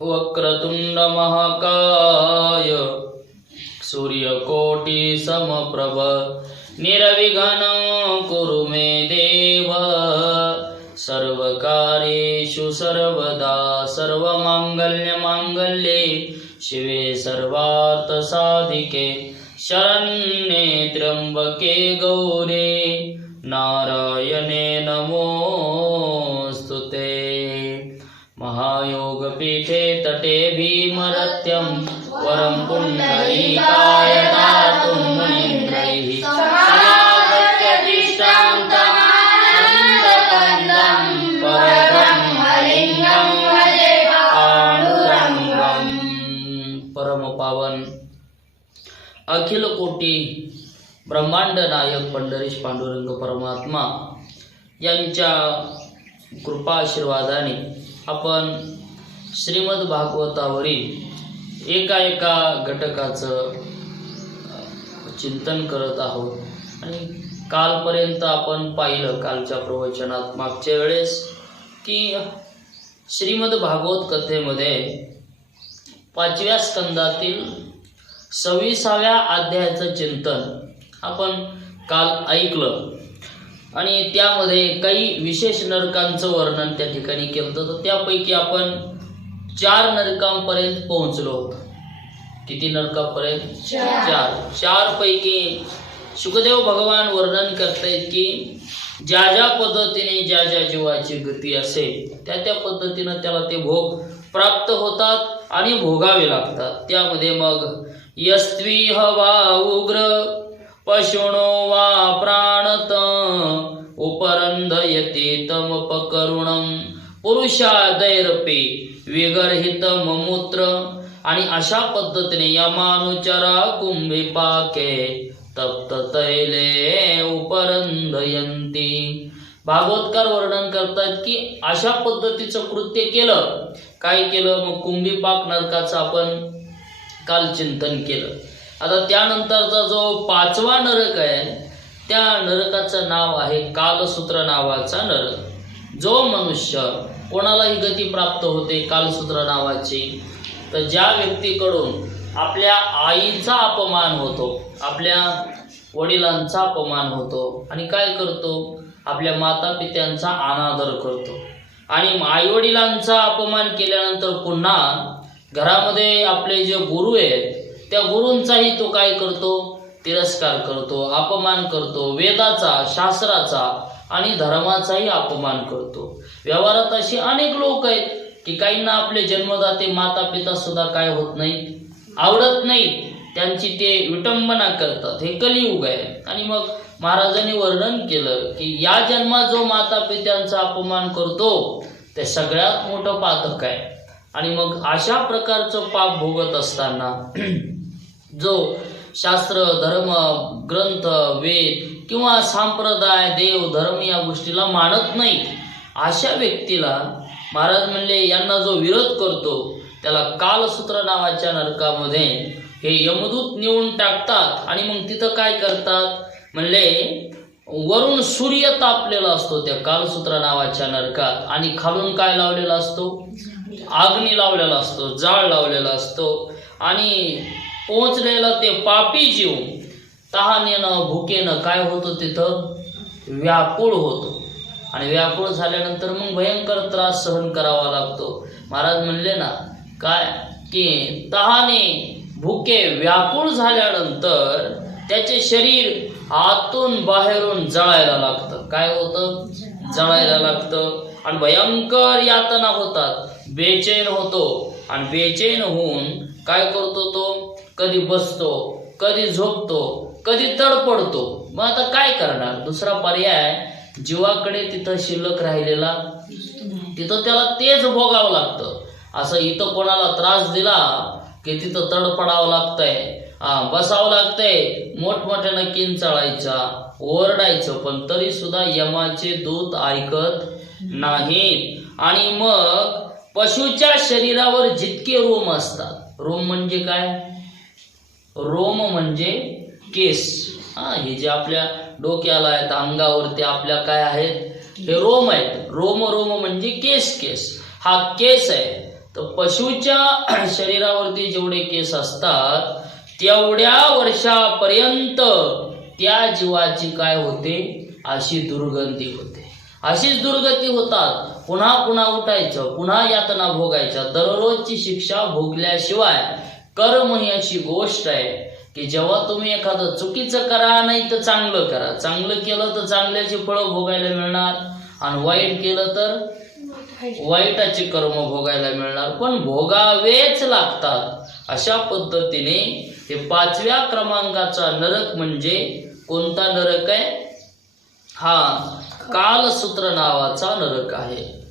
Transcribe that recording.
वक्रतुंड महाकाय सूर्यकोटि समप्रभ निर्विघ्नं कुरु मे देव सर्वकार्येषु सर्वदा सर्वमांगल्ये शिवे सर्वार्थसाधिके शरण्ये त्र्यंबके गौरी नारायणे नमोस्तुते। महायोगपीठे तटे भीमरत्यं वरं पुण्डरीकाय दातुं मुनीन्द्रैः समागत्यतिष्ठां तमानन्दकन्दं परब्रह्मलिङ्गं भजे पाण्डुरङ्गं। परमपावन अखिल कोटी ब्रह्मांड नायक पंढरीश पांडुरंग परमात्मा यांच्या कृपा आशीर्वादाने आपण श्रीमद भागवतावरील एका घटकाचं चिंतन करत आहोत। आणि कालपर्यंत आपण पाहिलं कालच्या प्रवचनात मागच्या वेळेस की श्रीमद भागवत कथेमध्ये 5व्या स्कंदातील 26व्या अध्यायाचं चिंतन आपण काल ऐकलं आणि त्यामध्ये काही विशेष नरकांचं वर्णन त्या ठिकाणी केलं होतं। त्यापैकी आपण 4 नरकांपर्यंत पोहोचलो होतो। किती नरकापर्यंत? 4 पैकी शुकदेव भगवान वर्णन करतायत की ज्या पद्धतीने ज्या जीवाची गती असेल त्या पद्धतीनं त्याला ते भोग प्राप्त होतात आणि भोगावे लागतात। त्यामध्ये मग यस्त्विह वा उग्र पशुणो वा प्राणत उपरंधयते तमपकरुणं पुरुषादैरपि विगर्हितं मूत्र। आणि अशा पद्धतीने यमानुचरा कुंभिपाके तप्त तैले उपरंधयंती। भागवतकार वर्णन करतात की अशा पद्धतीचं कृत्य केलं। काय केलं? मग कुंभिपाक नरकाचं आपण काल चिंतन केलं। आता त्यानंतरचा जो 5वा नरक आहे त्या नरकाचं नाव आहे कालसूत्र नावाचा नरक। जो मनुष्य कोणाला ही गती प्राप्त होते कालसूत्र नावाची, तर ज्या व्यक्तीकडून आपल्या आईचा अपमान होतो, आपल्या वडिलांचा अपमान होतो आणि काय करतो, आपल्या माता पित्यांचा अनादर करतो आणि आई वडिलांचा अपमान केल्यानंतर पुन्हा घरामध्ये आपले जे गुरु आहेत त्या गुरूंचाही तो काय करतो, तिरस्कार करतो, अपमान करतो, वेदाचा, शास्त्राचा आणि धर्माचाही अपमान करतो। व्यवहारात असे अनेक लोक आहेत की काहींना आपले जन्मदाते माता पिता सुद्धा काय होत नाही, आवडत नाही, त्यांची ते विटंबना करतात। हे कलियुग आहे। आणि मग महाराजांनी वर्णन केलं की या जन्मात जो माता पित्यांचा अपमान करतो ते सगळ्यात मोठं पातक आहे। आणि मग अशा प्रकारचं पाप भोगत असताना जो शास्त्र, धर्म, ग्रंथ, वेद किंवा संप्रदाय, देव, धर्म या गोष्टीला मानत नाही, अशा व्यक्तीला महाराज म्हणले यांना जो विरोध करतो त्याला कालसूत्र नावाच्या नरकामध्ये हे यमदूत नेऊन टाकतात। आणि मग तिथं काय करतात म्हणले, वरून सूर्य तापलेला असतो त्या कालसूत्र नावाच्या नरकात आणि खालून काय लावलेला असतो, अग्नी लावलेला असतो, जाळ लावलेला असतो। आणि पोहोचलेला ते पापी जीव तहानेनं भुकेनं काय होतं, तिथं व्याकुळ होतो आणि व्याकुळ झाल्यानंतर मग भयंकर त्रास सहन करावा लागतो। महाराज म्हणले ना काय की तहाने भुके व्याकुळ झाल्यानंतर त्याचे शरीर आतून बाहेरून जळायला लागतं। काय होतं? जळायला लागतं आणि भयंकर यातना होतात, बेचैन होतो आणि बेचैन होऊन काय करतो तो, कधी बसतो, कधी झोपतो, कधी तडपडतो। मग आता काय करणार? दुसरा पर्याय जीवाकडे तिथं शिल्लक राहिलेला, तिथं त्याला तेच भोगावं लागतं। असं इथं कोणाला त्रास दिला की तिथं तडपडावं लागतंय, बसावं लागतंय, मोठमोठ्यानं किंचाळायचा, ओरडायचं, पण तरी सुद्धा यमाचे दूत ऐकत नाहीत। आणि मग पशुच्या शरीरावर जितके रोम असतात, रोम म्हणजे काय? रोम म्हणजे केस। हे जे आपल्या डोक्याला आहेत, अंगावरती आपल्या काय आहेत, हे रोम आहेत। रोम म्हणजे केस। हा केस आहे तर पशुच्या शरीरावरती जेवढे केस असतात तेवढ्या वर्षापर्यंत त्या जीवाची काय होते, अशी दुर्गती होते. अशीच दुर्गती होतात. पुन्हा पुन्हा उठायचं, पुन्हा यातना भोगायच्या. दररोजची शिक्षा भोगल्याशिवाय कर्म ही अशी गोष्ट आहे की जेव्हा तुम्ही एखादं चुकीचं करा, नाही तर चांगलं करा. चांगलं केलं तर चांगल्याची फळं भोगायला मिळणार, आणि वाईट केलं तर वाईटाचे कर्म भोगायला मिळणार, पण भोगावेच लागतात. अशा पद्धतीने हे 5व्या क्रमांकाचा नरक म्हणजे कोणता नरक आहे? हा कालसूत्र नावाचा नरक आहे.